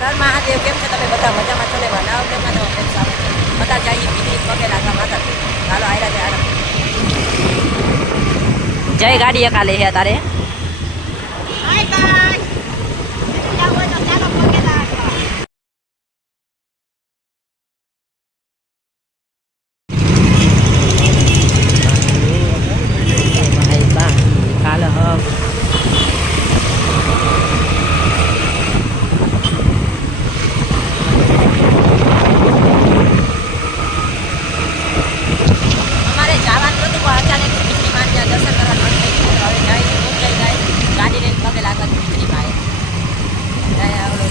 મહાદેવ કેમ છે તમે બધા મજામાં છો ને બનાવ કેમ ના તમે સારું બધા જઈએ પીકનિક પગે લાગવા માતા ચાલો આયરા જાય જય ગાડી કાલે હે તારે હાય ગાઈસ જાવ તો ચાલો પગે લાગવા ભાઈ બા કાલે હબ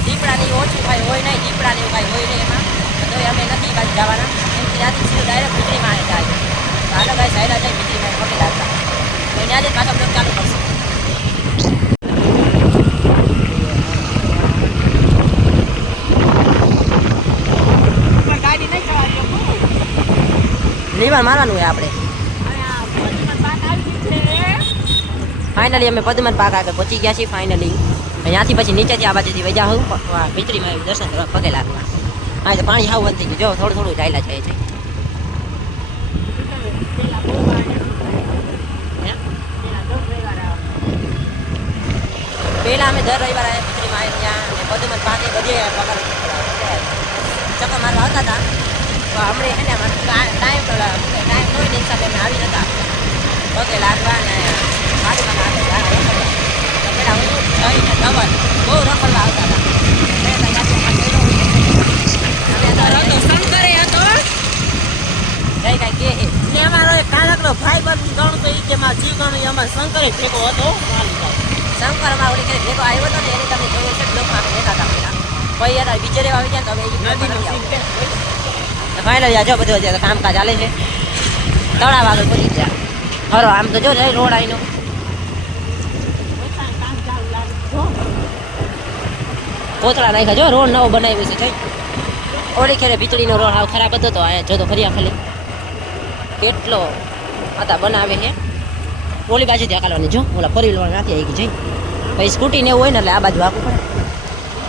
દીપડાની ઓછું કાંઈ હોય નહીં દીપડાની કાંઈ હોય નહીં એમાં તો અમે નથી બાજુ જવાના એમ ત્યાંથી સીધું ડાયરેક્ટ ભીતરીમાં જાય ચાલો ભાઈ સાયલા જાય ભીતરીમાં પગે લાગતા તો ત્યાં જ પાછો બ્લોક ચાલુ કરશે ગાડી નહીં ચલાવી લીવર મારવાનું હોય આપણે ફાઇનલી અમે પદ્મન પાક આગળ પહોંચી ગયા છીએ ફાઇનલી અહીંયાથી પછી નીચેથી આ બાજુથી વજા હું ભીતરીમાં દર્શન કરવા પગે લાગવા હા તો પાણી હાવ બંધ થઈ ગયું જો થોડું થોડું ચાલ્યા છે પહેલાં અમે દર રવિવારે ભીતરીમાં આવી ત્યાં પદ્મન પાકે બધે પગાર ચક્કર મારવા આવતા હતા તો હમણાં એને ટાઈમ હોય ને હિસાબે અમે આવી નતા પગે લાગવા ને ગાડીમાં પેલા હું જઈને ધવલ બહુ રખડવા આવતા હતા શંકરે હતો કઈ કઈ કે અમારો એક કાળકનો ભાઈ બંધ ગણ તો એ કે જી ગણ અમારે શંકરે ભેગો હતો શંકરમાં ઓલી કે ભેગો આવ્યો હતો ને એને તમે જોયો છે બ્લોકમાં બેઠા હતા પેલા પછી હતા બીજે રહેવા આવી ગયા તો હવે ફાઇનલ જો બધું અત્યારે કામકાજ ચાલે છે તળાવ આગળ પહોંચી ગયા હરો આમ તો જો રોડ આવીનો કોથળા નાખ્યા જો રોડ નવો બનાવ્યો છે જોઈ ઓલી ખેરે ભીતળીનો રોડ હાવ ખરાબ હતો તો અહીંયા જો તો ફર્યા ખાલી કેટલો હતા બનાવે છે ઓલી બાજુથી આકાલવાની જો ઓલા ફરી વ્હીલર નાખી આવી ગઈ જઈ પછી સ્કૂટી ને એવું હોય ને એટલે આ બાજુ આખું પડે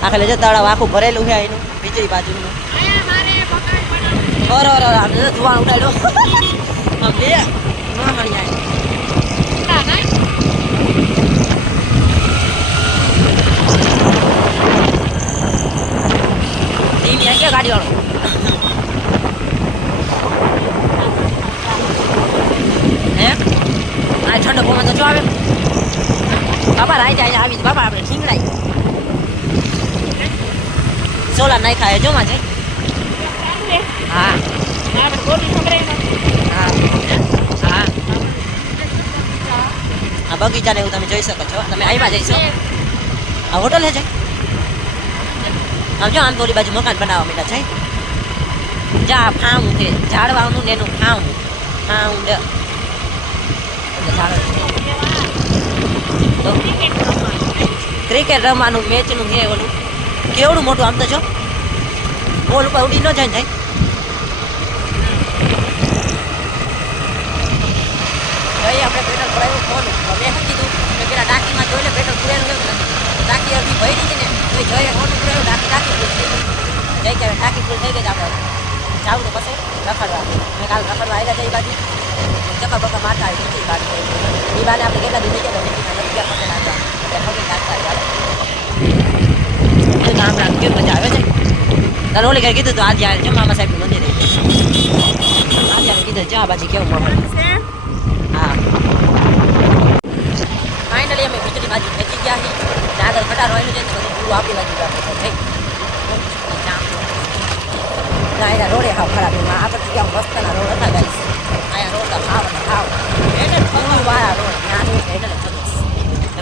આખલે જો તળાવ આખું ભરેલું છે એનું ભીતળી બાજુનું આમ ધુવાણ ઉડાડ્યો આમ બે ગાડી વાળો હે આ ઠંડો પવન તો જો આવે બાપા રાઈ જાય આવી બાપા આપણે ઠીંગડાઈ સોલા નાઈ ખાય જો માં જઈ હા હા હા આ બગીચા ને એવું તમે જોઈ શકો છો તમે આવ્યા જઈશો આ હોટલ હે છે આમ જો આમ તો ઓલી બાજુ મકાન બનાવવા માંડ્યા છે જા ફાઉન્ડ છે ઝાડવાનું ને એનું ફાઉન્ડ ક્રિકેટ રમવાનું મેચનું છે ઓલું કેવડું મોટું આમ તો જો બોલ ઉપર ઉડી ન જાય જાય આપણે પેટ્રોલ ભરાયું ફોન મેં શું કીધું કે પેલા ટાંકીમાં જોઈ લે પેટ્રોલ પૂરેલું કેવું નથી ટાંકી અડધી ભરી હતી ને તો જોઈએ ફોન પૂરેલું ટાંકી ફૂલ થઈ ગઈ જઈ કે ટાંકી ફૂલ થઈ ગઈ આપણે જાવું તો પછી રખડવા મેં કાલ રખડવા આવ્યા જઈ બાજુ ચક્કર બક્કર મારતા આવી બીજી ગાડી એ બાને આપણે કેટલા દિવસ થઈ ગયા બીજી પગે નાખવા એટલે પગે નાખતા કામ રાખ કેવું મજા આવે છે તારે ઓલી કઈ કીધું તો આજે આવે છે મામા સાહેબનું મંદિર આજે કીધું જા બાજી કેવું મામા હા ફાઇનલી અમે ભીતરી બાજુ પહોંચી ગયા છીએ આગળ ખટારો આવેલું છે તો બધું પૂરું આપણી બાજુ થઈ અહીંયા રોડે હાવ ખરાબ આગળ ગયા મસ્તના રોડ હતા ગાઈસ અહીંયા રોડ ખાવ વાળા રોડ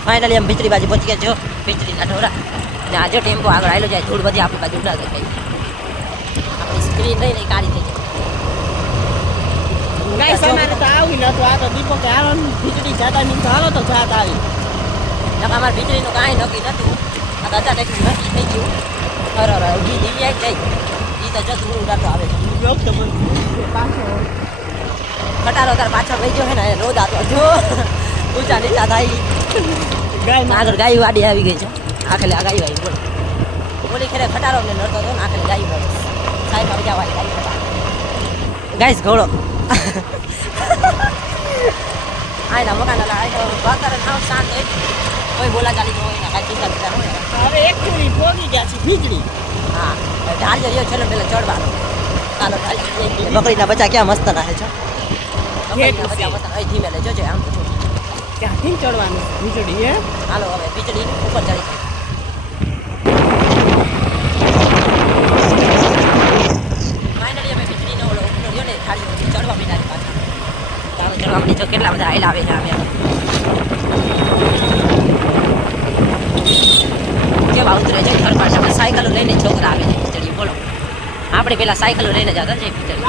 ફાઇનલી અમે ભીતરી બાજુ પહોંચી ગયા જો ભીતરીના ઢોરા અને આજે ટેમ્પો આગળ આવેલો જાય થોડી બધી આપણી બાજુ ઉડાડે થઈ આપણી સ્ક્રીન રહી નહીં કાઢી થઈ જાય અમારે તો આવી નતું આ તો દીપક હાલો ભીતરી જાતા ની તો હાલો તો જાત આવી અમારે ભીતરીનું કાંઈ નક્કી નતું આ દાદા નક્કી થઈ ગયું અરે ઉભી દિવ્યા જઈ એ તો જો ધૂળ ઉડાડતો આવે છે ખટારો તાર પાછળ વહી ગયો છે ને રોજ આતો જો ઊંચા નીચા થાય આગળ ગાય વાડી આવી ગઈ છે આખલે આ ગાય આવી બોલ ઓલી ખેરે ખટારો ને નડતો હતો ને આખરે ગાય મળે સાઈડમાં બીજા વાળી ગાય ખટા ગાઈસ ઘોડો આયના મકાન વાતાવરણ સાવ શાંત હોય કોઈ બોલા ચાલી ન હોય ને કાંઈ ચિંતા બીજા ન હોય હવે એક પૂરી પોગી ગયા છે વીજળી. હા ઢાલ જરીયો છેલ્લો પેલો ચડવાનો ચાલો ઢાલ બકરીના બચ્ચા ક્યાં મસ્ત રહે છે બકરીના બચ્ચા મસ્ત અહીં ધીમે લે જોજે આમ તો જો. ક્યાંથી ચડવાનું વીજળી હે? હાલો હવે વીજળી ઉપર ચડી ફાઇનલી અમે વીજળીનો ઓલો ઉપરો રહ્યો ને થાળી ચડવા મીઠા પાછા ચાલો ચડવા મીઠો કેટલા બધા આયલા આવીને આવ્યા કેવા ઉતરે છે ઘર પાસે આપણે સાયકલો લઈને છોકરા આવે છે વીજળી બોલો આપણે પેલા સાયકલો લઈને જતા છે વીજળી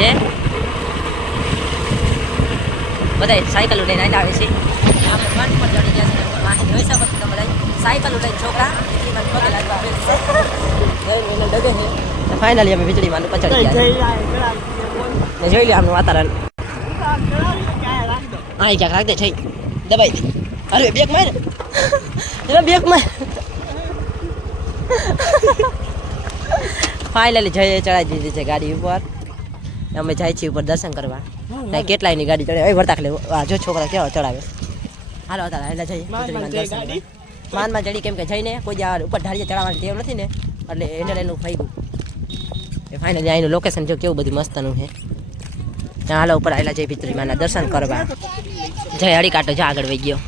હે બધા સાયકલો લઈને આવે છે આપણે માન પર ચડી ગયા છે માહી જોઈ શકો છો તમે સાયકલો લઈને છોકરા વીજળીમાં પગે લાગવા આવે છે ડગે છે ફાઇનલી અમે વીજળીમાં ઉપર ચડી ગયા ને જોઈ લે આમનું વાતાવરણ આ ક્યાંક રાખ દે છે દબાઈ દે અરે બેક માર એટલે બેક માર ફાઇનલી જઈએ ચડાવી દીધી છે ગાડી ઉપર અમે જાય છીએ ઉપર દર્શન કરવા કેટલાયની ગાડી ચડે હવે વર્તા લે જો છોકરા કેવા ચડાવે હાલો તારા એટલે જઈએ માનમાં ચડી કેમ કે જઈને કોઈ ઉપર ઢાળીએ ચડાવવાની ટેવ નથી ને એટલે એને લઈને ફાઈગું એ ફાઇનલી અહીંનું લોકેશન જો કેવું બધું મસ્તનું છે ત્યાં હાલો ઉપર આવેલા જય પિતરીમાના દર્શન કરવા જય હળી કાંટો જા આગળ વહી ગયો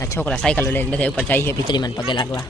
આ છોકરા સાયકલો લઈને બધા ઉપર જાય છે પિતરીમાન પગે લાગવા